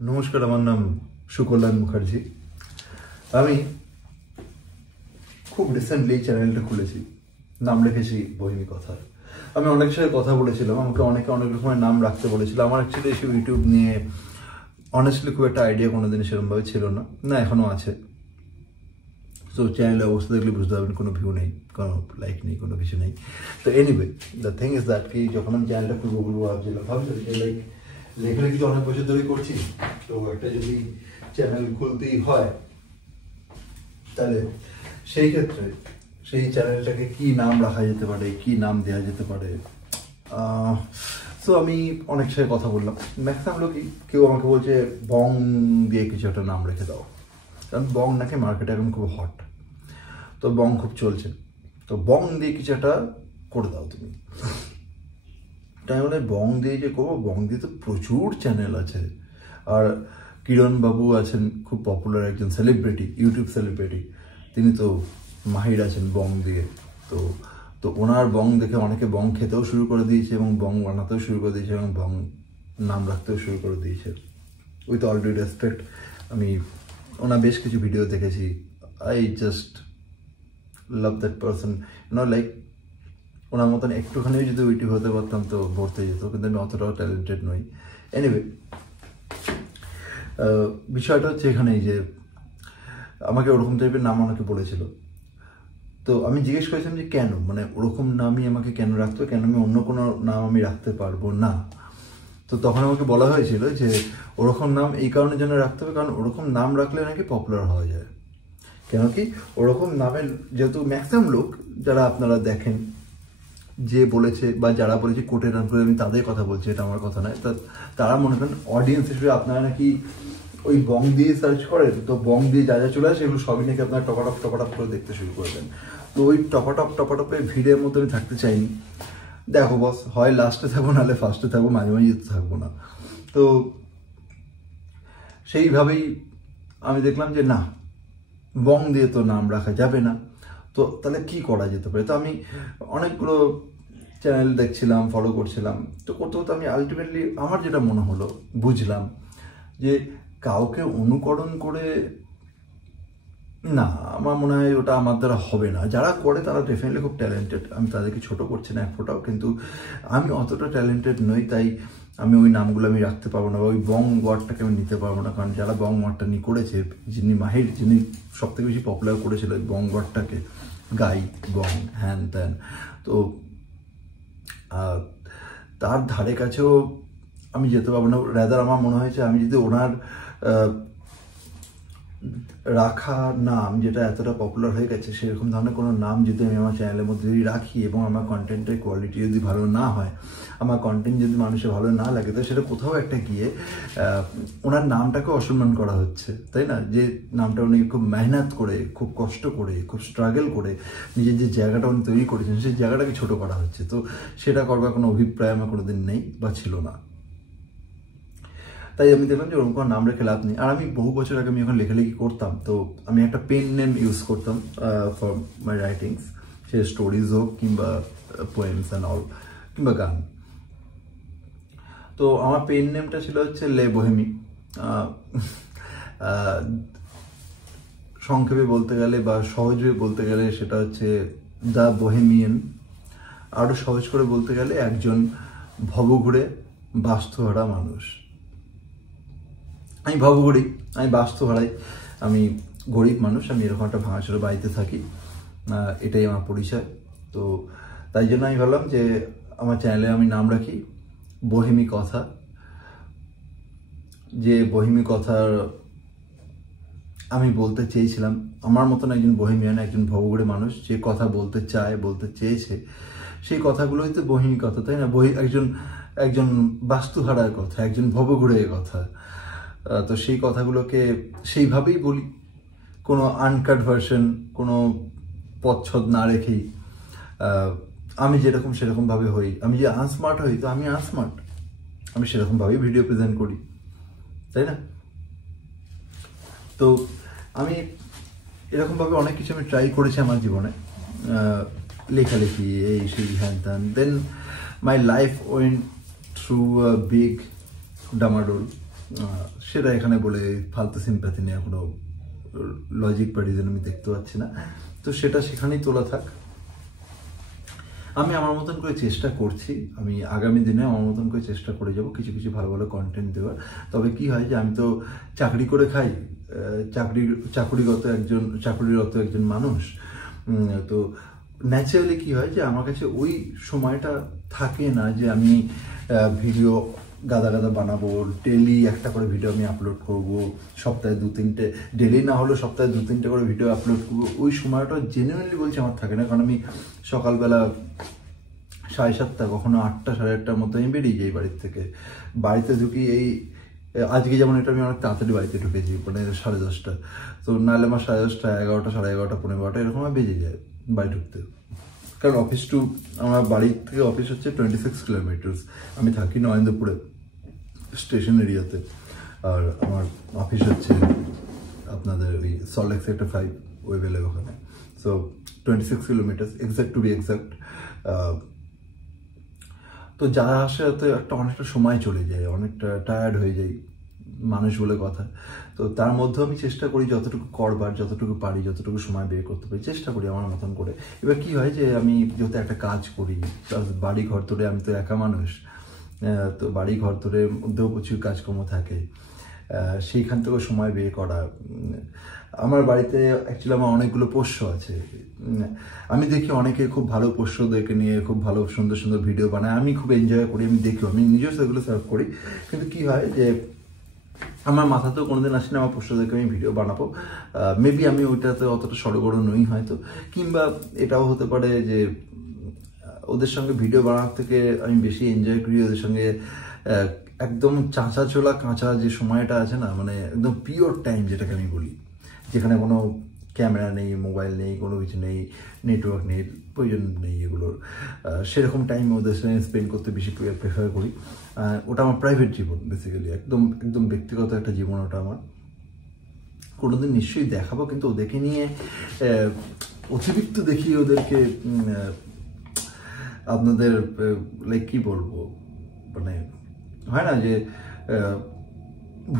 নমস্কার, আমার নাম সুকল্যাণ মুখার্জি। আমি খুব রিসেন্টলি চ্যানেলটা খুলেছি, নাম রেখেছি বহিমি কথা। আমি অনেকের সাথে কথা বলেছিলাম, আমাকে অনেকে অনেক রকমের নাম রাখতে বলেছিল। আমার অ্যাকচুয়ালি এসব ইউটিউব নিয়ে অনেস্টলি খুব একটা আইডিয়া কোনোদিন সেরকমভাবে ছিল না, এখনও আছে। সো চ্যানেলের অবস্থা দেখলে বুঝতে পারবেন কোনো ভিউ নেই, কোনো লাইক নেই, কোনো কিছু নেই। তো anyway the thing is that কি যখন আমি চ্যানেলটা খুলবো ভাবছিলাম যে লাইক লেখালেখি কিছু অনেক বছর ধরেই করছি, তো একটা যদি চ্যানেল খুলতেই হয় তাহলে সেই ক্ষেত্রে সেই চ্যানেলটাকে কি নাম রাখা যেতে পারে, কি নাম দেওয়া যেতে পারে। সো আমি অনেক সাথে কথা বললাম। ম্যাক্সিমাম লোকই কেউ আমাকে বলছে বং দিয়ে কিছু একটা নাম রেখে দাও, কারণ বং নাকি মার্কেটে এখন খুব হট, তো বং খুব চলছে, তো বং দিয়ে কিছু একটা করে দাও তুমি। তাই বলে বং দিয়ে যে করবো, বং দিয়ে তো প্রচুর চ্যানেল আছে। আর কিরণ বাবু আছেন, খুব পপুলার একজন সেলিব্রিটি, ইউটিউব সেলিব্রিটি, তিনি তো মাহির আছেন বং দিয়ে। তো তো ওনার বং দেখে অনেকে বং খেতেও শুরু করে দিয়েছে এবং বং বানাতেও শুরু করে দিয়েছে এবং বং নাম রাখতেও শুরু করে দিয়েছে। উইথ অল ডিউ রেসপেক্ট, আমি ওনার বেশ কিছু ভিডিও দেখেছি। I just love that person, like ওনার মতন একটুখানিও যদি ইউটিউব হতে পারতাম তো ভরতে যেত, কিন্তু আমি অতটাও ট্যালেন্টেড নই। এনিওয়ে বিষয়টা হচ্ছে এখানেই যে আমাকে ওরকম টাইপের নাম অনেকে বলেছিল। তো আমি জিজ্ঞেস করেছিলাম যে কেন, ওরকম নামই আমাকে কেন রাখতো, কেন আমি অন্য কোনো নাম আমি রাখতে পারবো না। তো তখন আমাকে বলা হয়েছিল যে ওরকম নাম এই কারণের জন্য রাখতে হবে, কারণ ওরকম নাম রাখলে নাকি পপুলার হওয়া যায়। কেন কি ওরকম নামের যেহেতু ম্যাক্সিমাম লোক যারা আপনারা দেখেন যে বলেছে বা যারা বলেছে কোর্টে রান করে, আমি তাদের কথা বলছি, এটা আমার কথা নয়। তারা মনে করেন অডিয়েন্স হিসেবে আপনারা নাকি ওই বং দিয়ে সার্চ করেন, তো বং দিয়ে যা যা চলে আসে এগুলো সবই নাকি আপনারা টপাটপ করে দেখতে শুরু করবেন। তো ওই টপাটপের ভিড়ের মধ্যে আমি থাকতে চাইনি। দেখো বস, হয় লাস্টে থাকবো নাহলে ফার্স্টে থাকবো, মাঝে মাঝে থাকবো না। তো সেইভাবেই আমি দেখলাম যে না, বং দিয়ে তো নাম রাখা যাবে না, তো তাহলে কি করা যেতে পারে। তো আমি অনেকগুলো চ্যানেল দেখছিলাম, ফলো করছিলাম, তো করতে করতে আমি আলটিমেটলি আমার যেটা মনে হলো, বুঝলাম যে কাউকে অনুকরণ করে না, আমার মনে হয় ওটা আমার দ্বারা হবে না। যারা করে তারা ডেফিনেটলি খুব ট্যালেন্টেড, আমি তাদেরকে ছোটো করছি না এক ফোটাও, কিন্তু আমি অতটা ট্যালেন্টেড নই, তাই আমি ওই নামগুলো আমি রাখতে পারবো না, বা ওই বং ওয়ার্ডটাকে আমি নিতে পারবো না। কারণ যারা বং ওয়ার্ডটা নিয়ে করেছে, যিনি মাহির, যিনি সব থেকে বেশি পপুলার করেছিল ওই বং ওয়ার্ডটাকে, গাই বং হ্যান ত্যান, তো তার ধারে কাছেও আমি যেতে পারবো না। রাদার আমার মনে হয়েছে আমি যদি ওনার রাখা নাম যেটা এতটা পপুলার হয়ে গেছে, সেরকম ধরনের কোনো নাম যদি আমি আমার চ্যানেলের মধ্যে যদি রাখি এবং আমার কন্টেন্টের কোয়ালিটি যদি ভালো না হয়, আমার কন্টেন্ট যদি মানুষের ভালো না লাগে, তো সেটা কোথাও একটা গিয়ে ওনার নামটাকে অসম্মান করা হচ্ছে, তাই না? যে নামটা উনি খুব মেহনত করে, খুব কষ্ট করে, খুব স্ট্রাগল করে নিজের যে জায়গাটা উনি তৈরি করেছেন, সেই জায়গাটাকে ছোট করা হচ্ছে। তো সেটা করবার কোনো অভিপ্রায় আমার কোনোদিন নেই বা ছিল না। তাই আমি দেখলাম যে ওরকম কোনো নাম রেখে লাভ নেই। আর আমি বহু বছর আগে আমি যখন লেখালেখি করতাম, তো আমি একটা পেন নেম ইউজ করতাম for my writings, say stories হোক কিংবা পোয়েমস অ্যান্ড অল, কিংবা গান। তো আমার পেন নেমটা ছিল হচ্ছে লে বহেমি। সংক্ষেপে বলতে গেলে বা সহজে বলতে গেলে সেটা হচ্ছে দ্য বোহেমিয়ান। আরও সহজ করে বলতে গেলে একজন ভবঘুরে বাস্তুহারা মানুষ। আমি ভবঘুরি, আমি বাস্তু হারাই, আমি গরিব মানুষ, আমি এরকম একটা ভাঙাচোরা বাড়িতে থাকি, এটাই আমার পরিচয়। তো তাই জন্য আমি ভাবলাম যে আমার চ্যানেলে আমি নাম রাখি বহিমি কথা। যে বহিমি কথার আমি বলতে চেয়েছিলাম, আমার মতন একজন বহিমিয়ান, একজন ভবঘুরে মানুষ যে কথা বলতে চায়, বলতে চেয়েছে, সেই কথাগুলোই তো বহিমি কথা, তাই না? একজন বাস্তুহারার কথা, একজন ভবঘুরের কথা। তো সেই কথাগুলোকে সেইভাবেই বলি, কোনো আনকাট ভার্সন, কোনো পচ্ছদ না রেখেই। আমি যেরকম সেরকমভাবে হই, আমি যে আনস্মার্ট হই, তো আমি আনস্মার্ট, আমি সেরকমভাবেই ভিডিও প্রেজেন্ট করি, তাই না? তো আমি এরকমভাবে অনেক কিছু আমি ট্রাই করেছি আমার জীবনে, লেখালেখি, এই সেই হ্যান ত্যান। Then my life went through a big ডামাডোল, সেটা এখানে বলে ফালতু সিম্প্যাথি নিয়ে কোনো লজিক বা রিজন আমি দেখতে পাচ্ছি না। তো সেটা সেখানেই তোলা থাক। আমি আমার মতন করে চেষ্টা করছি, আমি আগামী দিনে আমার মতন করে চেষ্টা করে যাব কিছু কিছু ভালো ভালো কন্টেন্ট দেওয়ার। তবে কি হয় যে আমি তো চাকরি করে খাই, চাকরিরত একজন মানুষ। তো ন্যাচারালি কি হয় যে আমার কাছে ওই সময়টা থাকে না যে আমি ভিডিও গাদা গাদা বানাবো, ডেলি একটা করে ভিডিও আমি আপলোড করব, সপ্তাহে 2-3টে, ডেলি না হলেও সপ্তাহে 2-3টে করে ভিডিও আপলোড করবো। ওই সময়টা জেনুইনলি বলছি আমার থাকে না, কারণ আমি সকালবেলা 7:30 কখনো 8টা 8:30টার মতো আমি বেরিয়ে যাই বাড়ির থেকে। বাড়িতে ঢুকি এই আজকে যেমন এটা আমি অনেক তাড়াতাড়ি বাড়িতে ঢুকেছি, মানে 10:30। তো নাহলে আমার 10:30, 11টা, 11:30, 11:45 এরকম বেজে যায় বাড়ি ঢুকতে। কারণ আমার বাড়ি থেকে অফিস হচ্ছে 26 কিলোমিটার্স। আমি থাকি নরেন্দ্রপুরে স্টেশন এরিয়াতে, আর আমার অফিস হচ্ছে আপনাদের ওই সল্টলেক সেক্টর 5 ওয়েবেলে ওখানে। So 26 kilometres exact, to be exact. তো যারা আসে তো অনেকটা সময় চলে যায়, অনেকটা টায়ার্ড হয়ে যায় মানুষ বলে কথা। তো তার মধ্যে আমি চেষ্টা করি যতটুকু করবার, যতটুকু পারি, যতটুকু সময় বের করতে পারি চেষ্টা করি আমার মতন করে। এবার কি হয় যে আমি যেহেতু একটা কাজ করি, বাড়ি ঘর তোরে, আমি তো একা মানুষ, তো বাড়ি ঘর তোরে মধ্যেও প্রচুর কাজকর্ম থাকে, সেইখান থেকেও সময় বের করা। আমার বাড়িতে অ্যাকচুয়ালি আমার অনেকগুলো পোষ্য আছে। আমি দেখি অনেকে খুব ভালো পোষ্যদেরকে নিয়ে খুব ভালো সুন্দর সুন্দর ভিডিও বানায়, আমি খুব এনজয় করি, আমি দেখি, আমি নিজেও সেগুলো সার্ভ করি। কিন্তু কি হয় যে আমার মাথাতেও কোনোদিন আসে না আমার পোষ্যদেরকে আমি ভিডিও বানাবো। মেবি আমি ওইটাতে অতটা সড়গড় নই হয়তো, কিংবা এটাও হতে পারে যে ওদের সঙ্গে ভিডিও বানানোর থেকে আমি বেশি এনজয় করি ওদের সঙ্গে একদম চাঁচা চোলা কাঁচা যে সময়টা আছে না, মানে একদম পিওর টাইম যেটাকে আমি বলি, যেখানে কোনো ক্যামেরা নেই, মোবাইল নেই, কোনো কিছু নেই, নেটওয়ার্ক নেই, প্রয়োজন নেই এগুলোর। সেরকম টাইম ওদের সঙ্গে স্পেন্ড করতে বেশি প্রেফার করি। ওটা আমার প্রাইভেট জীবন, বেসিক্যালি একদম একদম ব্যক্তিগত একটা জীবন ওটা আমার। কোনোদিন নিশ্চয়ই দেখাবো, কিন্তু ওদেরকে নিয়ে অতিরিক্ত দেখি ওদেরকে আপনাদের লাইক কি বলবো, মানে হয় না যে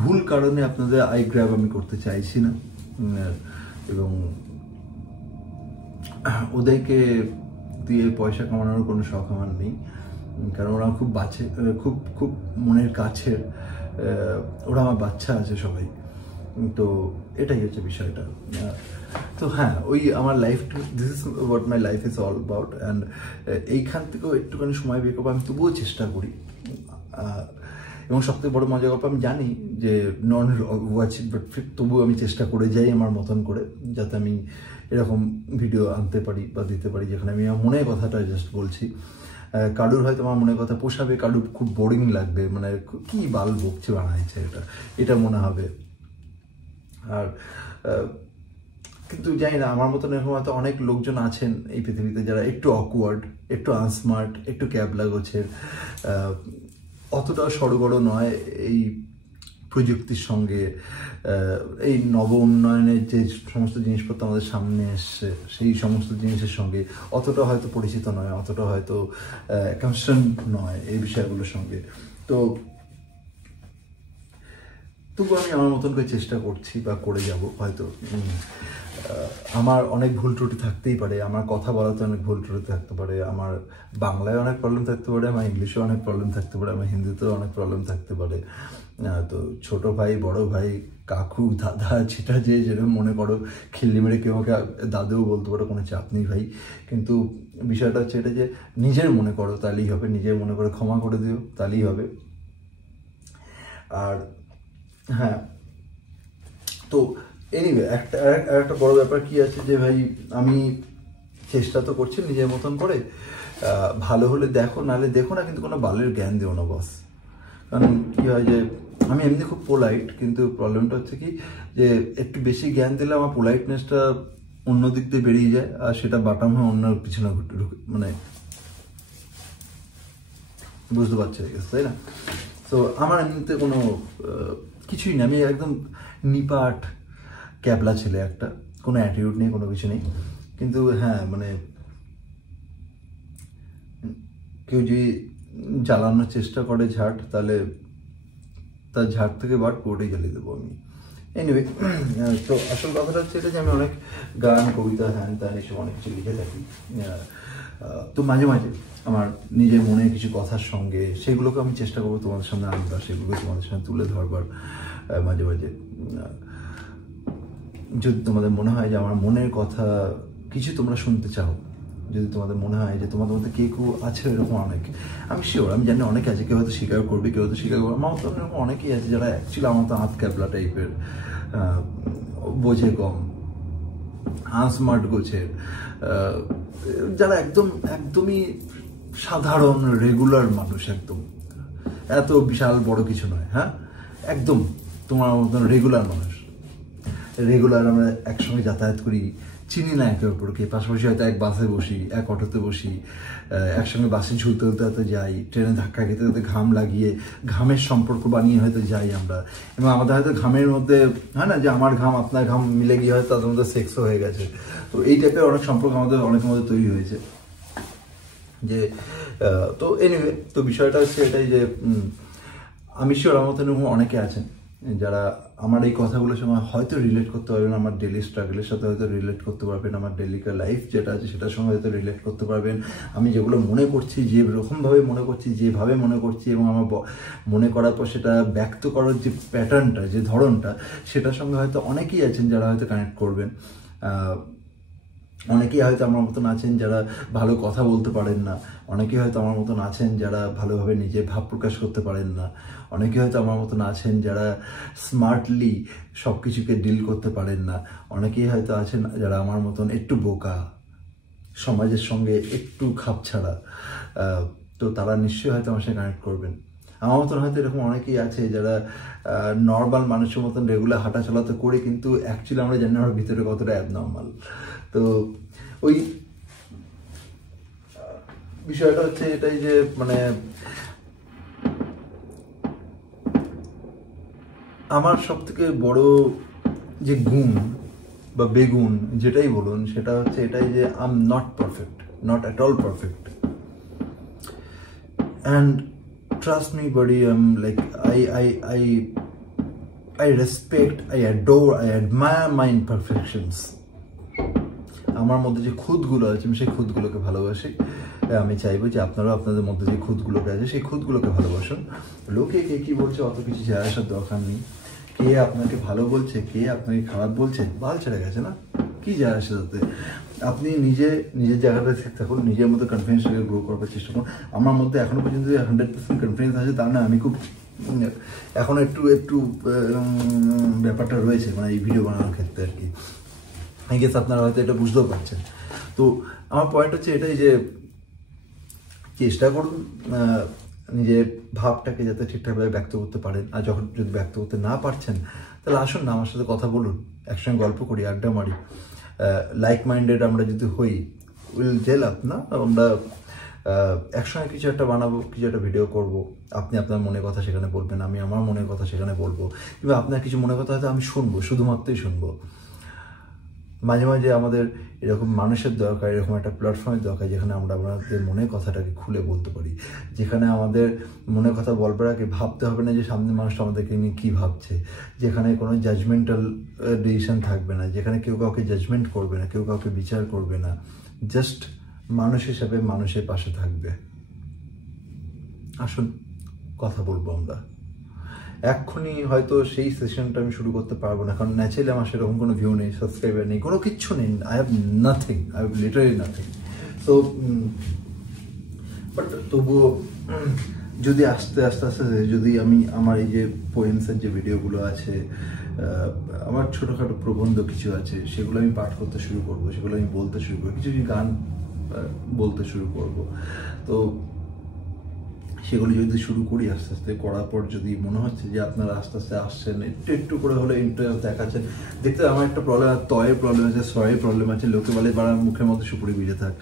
ভুল কারণে আপনাদের আই গ্র্যাব আমি করতে চাইছি না। এবং ওদেরকে দিয়ে পয়সা কামানোর কোনো শখ আমার নেই, কারণ ওরা খুব খুব খুব মনের কাছের, ওরা আমার বাচ্চা আছে সবাই। তো এটাই হচ্ছে বিষয়টা। তো হ্যাঁ, ওই আমার life, this is what my life is all about. And এইখান থেকেও একটুখানি সময় বের করবো আমি তবুও চেষ্টা করি। এবং সবথেকে বড় মজার গল্প, আমি জানি যে নন ওয়াচ ইট, বাট তবুও আমি চেষ্টা করে যাই আমার মতন করে, যাতে আমি এরকম ভিডিও আনতে পারি বা দিতে পারি যেখানে আমি আমার মনের কথাটা জাস্ট বলছি। কারুর হয়তো আমার মনের কথা পোষাবে, কারুর খুব বোরিং লাগবে, মানে কি বাল বকছে বানাইছে এটা মনে হবে। আর কিন্তু জানি না, আমার মতন এরকম হয়তো অনেক লোকজন আছেন এই পৃথিবীতে যারা একটু অকওয়ার্ড, একটু আনস্মার্ট, একটু ক্যাবলা গোছের, অতটাও সড়গড় নয় এই প্রযুক্তির সঙ্গে, এই নব উন্নয়নের যে সমস্ত জিনিসপত্র আমাদের সামনে এসছে সেই সমস্ত জিনিসের সঙ্গে অতটা হয়তো পরিচিত নয়, অতটা হয়তো কনসার্ন নয় এই বিষয়গুলোর সঙ্গে। তো তবু আমি আমার মতন করে চেষ্টা করছি বা করে যাব হয়তো। আমার অনেক ভুল ত্রুটি থাকতেই পারে, আমার কথা বলাতে অনেক ভুল ত্রুটি থাকতে পারে, আমার বাংলায় অনেক প্রবলেম থাকতে পারে, আমার ইংলিশেও অনেক প্রবলেম থাকতে পারে, আমার হিন্দিতেও অনেক প্রবলেম থাকতে পারে। তো ছোট ভাই, বড় ভাই, কাকু, দাদা, যেটা যে যেরকম মনে করো, খিল্লি মেরে কেউ আমাকে দাদুও বলতে পারো, কোনো চাপ নেই ভাই। কিন্তু বিষয়টা হচ্ছে এটা যে নিজের মনে করো তাহলেই হবে, নিজের মনে করে ক্ষমা করে দিও তাহলেই হবে। আর হ্যাঁ, তো এনিওয়ে একটা বড় ব্যাপার কি আছে যে ভাই, আমি চেষ্টা তো করছি নিজের মতন করে, ভালো হলে দেখো, নাহলে দেখো না, কিন্তু কোনো বালের জ্ঞান দিও না বস। কারণ কি হয় যে আমি এমনি খুব পোলাইট, কিন্তু প্রবলেমটা হচ্ছে কি যে একটু বেশি জ্ঞান দিলে আমার পোলাইটনেসটা অন্য দিক দিয়ে বেরিয়ে যায়, আর সেটা বাটাম হয়ে অন্য পিছনে ঢুকে, মানে বুঝতে পারছি তাই না? তো আমার এমনিতে কোনো কিছুই না, আমি একদম নিপাট ক্যাবলা ছেলে একটা, কোনো অ্যাটিটিউড নেই, কোনো কিছু নেই। কিন্তু হ্যাঁ, মানে কেউ যদি জ্বালানোর চেষ্টা করে ঝাট, তার ঝাড় থেকে বাট পুরোটাই জ্বালিয়ে দেবো আমি। এনিওয়ে, তো আসল কথাটা হচ্ছে এটা যে আমি অনেক গান, কবিতা, হ্যান ত্যান এসব অনেক কিছু লিখে থাকি। তো মাঝে মাঝে আমার নিজের মনে কিছু কথার সঙ্গে সেগুলোকে আমি চেষ্টা করবো তোমাদের সামনে আনবার, সেগুলোকে তোমাদের সামনে তুলে ধরবার। মাঝে মাঝে যদি তোমাদের মনে হয় যে আমার মনের কথা কিছু তোমরা শুনতে চাও, যদি তোমাদের মনে হয় যে তোমাদের মধ্যে কেউ আছে এরকম অনেক, আমি শিওর, আমি জানি অনেকে আছে, কেউ হয়তো স্বীকার করবে, কেউ হয়তো স্বীকার করবে। আমার মতো এরকম অনেকেই আছে যারা অ্যাকচুয়ালি আমার তো হাত ক্যাবলা টাইপের, বোঝে কম, আনস্মার্ট গোছের, যারা একদমই সাধারণ রেগুলার মানুষ, একদম এত বিশাল বড় কিছু নয়, হ্যাঁ, একদম তোমার মতন রেগুলার মানুষ। রেগুলার আমরা একসঙ্গে যাতায়াত করি, চিনি না একে অপরকে, পাশাপাশি হয়তো এক বাসে বসি, এক অটোতে বসি, একসঙ্গে বাসে ঝুলতে হতে হয়তো যাই, ট্রেনে ধাক্কা খেতে হতে ঘাম লাগিয়ে ঘামের সম্পর্ক বানিয়ে হয়তো যাই আমরা, এবং আমাদের হয়তো ঘামের মধ্যে হয় না যে আমার ঘাম আপনার ঘাম মিলে গিয়ে হয়তো তাদের মধ্যে সেক্সও হয়ে গেছে। তো এই টাইপের অনেক সম্পর্ক আমাদের অনেকের মধ্যে তৈরি হয়েছে যে, তো এনিওয়ে, তো বিষয়টা হচ্ছে এটাই যে আমি শিওর আমার মতন এরকম অনেকে আছেন যারা আমার এই কথাগুলোর সঙ্গে হয়তো রিলেট করতে পারবেন, আমার ডেলি স্ট্রাগলের সাথে হয়তো রিলেট করতে পারবেন, আমার ডেলিকার লাইফ যেটা আছে সেটার সঙ্গে হয়তো রিলেট করতে পারবেন। আমি যেগুলো মনে করছি, যেরকমভাবে মনে করছি, যেভাবে মনে করছি, এবং আমার মনে করার পর সেটা ব্যক্ত করার যে প্যাটার্নটা, যে ধরনটা, সেটার সঙ্গে হয়তো অনেকেই আছেন যারা হয়তো কানেক্ট করবেন। অনেকেই হয়তো আমার মতন আছেন যারা ভালো কথা বলতে পারেন না, অনেকেই হয়তো আমার মতন আছেন যারা ভালোভাবে নিজে ভাব প্রকাশ করতে পারেন না, অনেকেই হয়তো আমার মতন আছেন যারা স্মার্টলি সব কিছুকে ডিল করতে পারেন না, অনেকেই হয়তো আছেন যারা আমার মতন একটু বোকা, সমাজের সঙ্গে একটু খাপ ছাড়া। তো তারা নিশ্চয়ই হয়তো আমার সাথে কানেক্ট করবেন। আমার মতন হয়তো এরকম অনেকেই আছে যারা নর্মাল মানুষের মতন রেগুলার হাঁটা চলাতে করে, কিন্তু অ্যাকচুয়ালি আমরা জানি আমার ভিতরে কতটা অ্যাবনর্মাল। তো ওই বিষয়টা হচ্ছে এটাই যে মানে আমার সব থেকে বড় যে গুণ বা বেগুন যেটাই বলুন, সেটা হচ্ছে এটাই যে I am not perfect, not at all perfect, and trust me buddy, I'm like I respect, I adore, I admire my imperfections. আমার মধ্যে যে খুঁতগুলো আছে আমি সেই খুঁতগুলোকে ভালোবাসি। আমি চাইবো যে আপনারাও আপনাদের মধ্যে যে খুঁতগুলোকে আছে সেই খুঁতগুলোকে ভালোবাসুন। লোকে কে কী বলছে অত কিছু যায় আসার দরকার নেই। কে আপনাকে ভালো বলছে, কে আপনাকে খারাপ বলছে, বাল ছেড়ে গেছে না, কি যায় আসে তাতে। আপনি নিজের জায়গাটা ঠিক থাকুন, নিজের মতো কনফিডেন্সটাকে গ্রো করবার চেষ্টা করুন। আমার মধ্যে এখনও পর্যন্ত 100% কনফিডেন্স আছে তার না, আমি খুব এখন একটু ব্যাপারটা রয়েছে মানে এই ভিডিও বানানোর ক্ষেত্রে আর কি। আই গেস আপনারা হয়তো এটা বুঝতেও পারছেন। তো আমার পয়েন্ট হচ্ছে এটাই যে চেষ্টা করুন নিজের ভাবটাকে যাতে ঠিকঠাকভাবে ব্যক্ত করতে পারেন। আর যখন যদি ব্যক্ত করতে না পারছেন তাহলে আসুন না আমার সাথে কথা বলুন, একসঙ্গে গল্প করি, আড্ডা মারি। লাইক মাইন্ডেড আমরা যদি হই, উইল জেল আপ না, আমরা একসঙ্গে কিছু একটা বানাবো, কিছু একটা ভিডিও করবো। আপনি আপনার মনের কথা সেখানে বলবেন, আমি আমার মনের কথা সেখানে বলবো, কিংবা আপনার কিছু মনের কথা হয়তো আমি শুনবো, শুধুমাত্রই শুনবো। মাঝে মাঝে আমাদের এরকম মানুষের দরকার, এরকম একটা প্ল্যাটফর্মের দরকার যেখানে আমরা আমাদের মনের কথাটাকে খুলে বলতে পারি, যেখানে আমাদের মনের কথা বলবার আগে ভাবতে হবে না যে সামনের মানুষটা আমাদেরকে নিয়ে কী ভাবছে, যেখানে কোনো জাজমেন্টাল ডিসিশন থাকবে না, যেখানে কেউ কাউকে জাজমেন্ট করবে না, কেউ কাউকে বিচার করবে না, জাস্ট মানুষ হিসাবে মানুষের পাশে থাকবে। আসুন কথা বলবো আমরা। এক্ষুনি হয়তো সেই সেশনটা আমি শুরু করতে পারবো না, কারণ ন্যাচারালি আমার সেরকম কোনো ভিউ নেই, সাবস্ক্রাইবার নেই, কোনো কিচ্ছু নেই। I have nothing, I have literally nothing. So but তবুও যদি আস্তে আস্তে যদি আমি আমার এই যে পোয়েমসের যে ভিডিওগুলো আছে, আমার ছোটোখাটো প্রবন্ধ কিছু আছে, সেগুলো আমি পাঠ করতে শুরু করবো, সেগুলো আমি বলতে শুরু করবো, কিছু গান বলতে শুরু করবো। তো সেগুলো যদি শুরু করি আস্তে আস্তে করার পর যদি মনে হচ্ছে যে আপনারা আস্তে আস্তে আসছেন, একটু করে হলে ইন্টারেস্ট দেখাচ্ছেন, দেখতে আমার একটা প্রবলেম, তয়ের প্রবলেম আছে, সয়ের প্রবলেম আছে, লোকে বলে বাড়ার মুখের মধ্যে সুপুরি ভিজে থাক।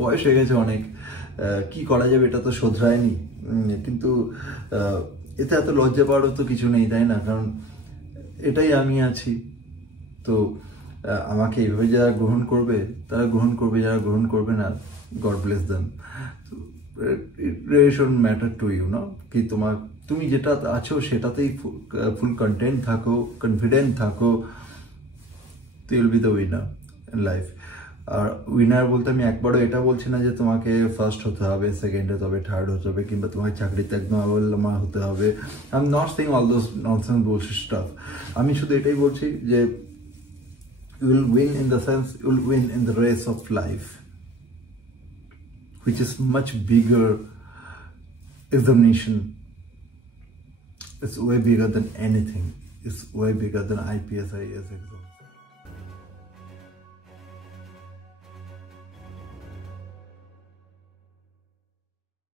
বয়স হয়ে গেছে অনেক, কি করা যাবে, এটা তো শোধরায়নি, কিন্তু এতে এত লজ্জা পাওয়ারও তো কিছু নেই, তাই না? কারণ এটাই আমি আছি। তো আমাকে এইভাবে যারা গ্রহণ করবে তারা গ্রহণ করবে, যারা গ্রহণ করবে না, god bless them. it really shouldn't matter to you, no? কি তুমি যেটা আছো সেটাতেই ফুল কন্টেন্ট থাকো, কনফিডেন্ট থাকো, তো you'll be the winner in life. আর উইনার বলতে আমি একবারও এটা বলছি না যে তোমাকে ফার্স্ট হতে হবে, সেকেন্ড হতে হবে, থার্ড হতে হবে, কিংবা তোমাকে চাকরিতে একদম আওয়াল্লামা হতে হবে। I am not saying all those nonsense bullshit staff. আমি শুধু এটাই বলছি যে you will win in the sense you will win in the race of life, which is much bigger examination. It's way bigger than anything. It's way bigger than IPS, IAS exam.